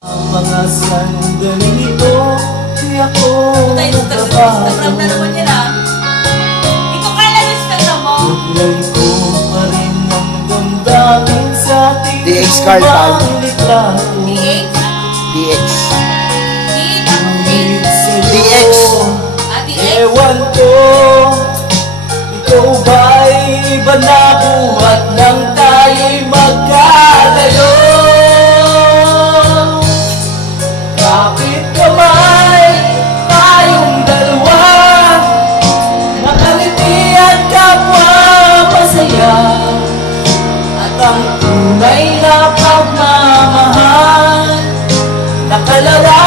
Ang mga sandaling ito, di ako Instagram na naman yan ah. Ito kailan Instagram mo? Tuglay ko pa rin ang damdamin sa ating DX Cartal. litrato. DH? DX. Ngunit sa'yo, DX. DX? ewan ko, ikaw ba'y iba na buhat nang tayo'y magkalayo? Kapit kamay, tayong dalawa, nakaliti at kapwa masaya, at ang tunay na pagmamahal, nakalarawan